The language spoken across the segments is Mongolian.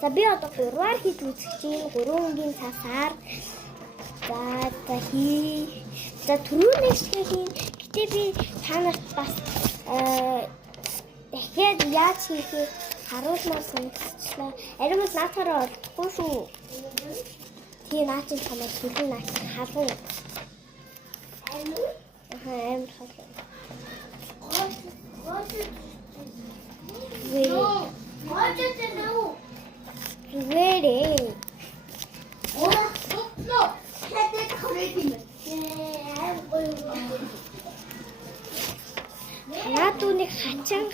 За би одоо 3-аар хийж үзэх чинь 3 өнгийн цасаар за түрүүний шиг хийн. Гэтэ би танарт бас дахиад яаж хийхээ харуулмаар санагчлаа. Ариун наатаараа олдохгүй шүү. Тэгээ наачин чамайг хэлэн наач халуун. Амар халуун. Зүгээр. Надууник хачин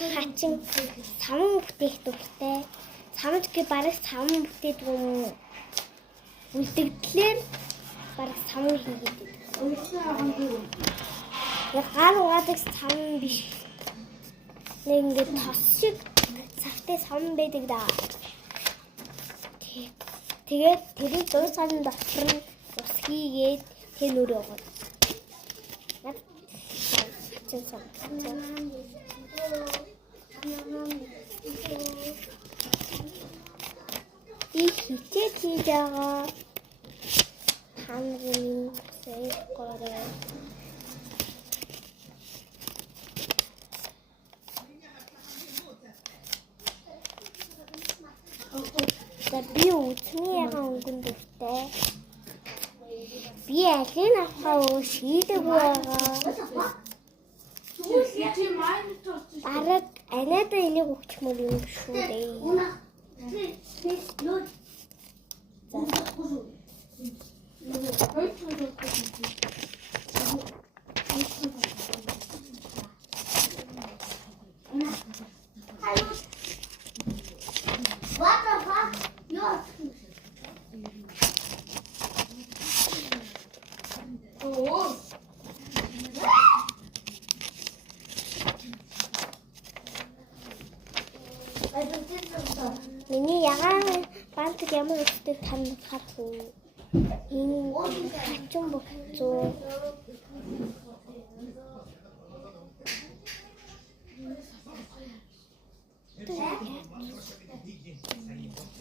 савн бүтээх дуртай. Савнч гэ бараг савн бүтээд юм. Үлдэгдлээр бараг савн хийгээд. Гар угаадаг савн биш. Нэг ингээд тос шиг цавтай савн байдаг да. Тэгээд тэрийг дуусганы дотор нь ус хийгээд тэр нүрээ өгöd. Ich хичээд хийж байгаа ханарын сэйгээрээ би үтний ягаан өнгөн дуртай. Би алин авахаа шийдэг байгаа. Араг анада энийг өгчмөр юм шүү дээ. What the fuck? Миний ягаан бант ямар өсдөг танд харах уу? Энэ хачин бохцоо.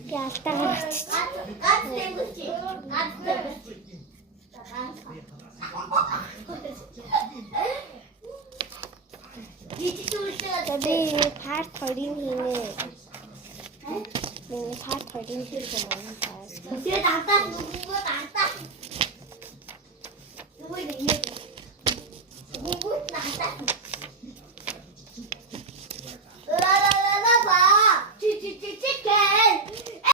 Яалтаа. Tapi part 13 ini. Ini part 13 sih semuanya. Dia tata, gua tata. Gua ini. Gua tata.